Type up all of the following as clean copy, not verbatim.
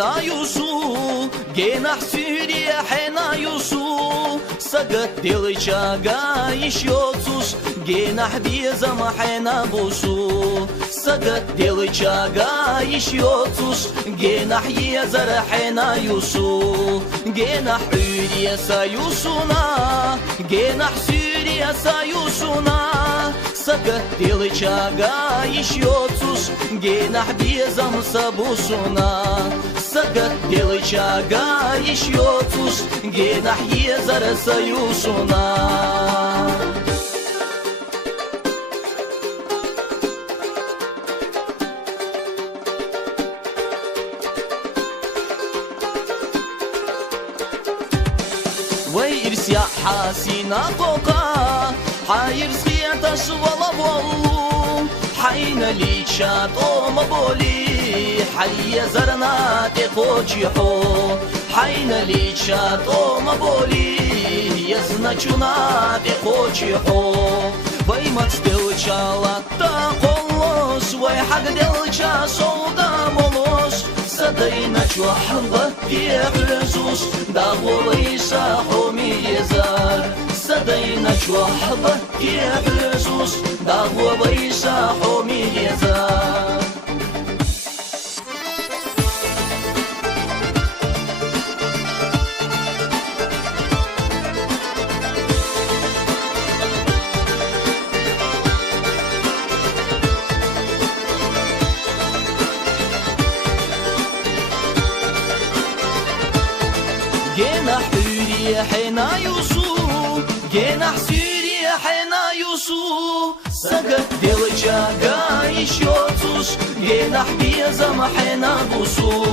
حنا يوسو جناح سوريا حنا يوسو سقط دلشاقا يشيوتوس جناح بيزم حنا بوسو سقط دلشاقا يشيوتوس جناح يزر حنا يوسو جناح سوريا سايوسونا جناح سوريا سايوسونا سقط دلشاقا يشيوتوس جناح بيزم سابوسونا سقط دلشاقا يشيوتوس جناح يزر سايوسونا ويرس يا حاسينا فوقا حيرس خياتش ولا بولو حين لي شات أم بولي حي زرنا تقوشي حو حين لي شات أم بولي يزنا چونا تقوشي حو وي مات دلچا تقولوس وي حق دلچا صودا مولوس سدينا چو حرب يحرزوس داغولي ساحومي يزار سدينا چو حرب يحرزوس داغولي ساحومي يزار جناح سوريا حنا يوسو جناح سوريا حنا يوسو سقط دلشاقا يشيوتوس جناح بيزم حنا بوسو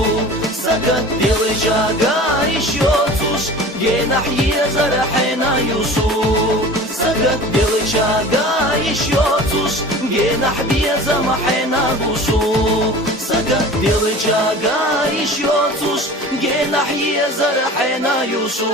سقط دلشاقا يشيوتوس جناح يزر حنا يوسو سقط دلشاقا يشيوتوس جناح بيزم حنا بوسو سقط دلشاقا يشيوتوس جناح يزر حنا يوسو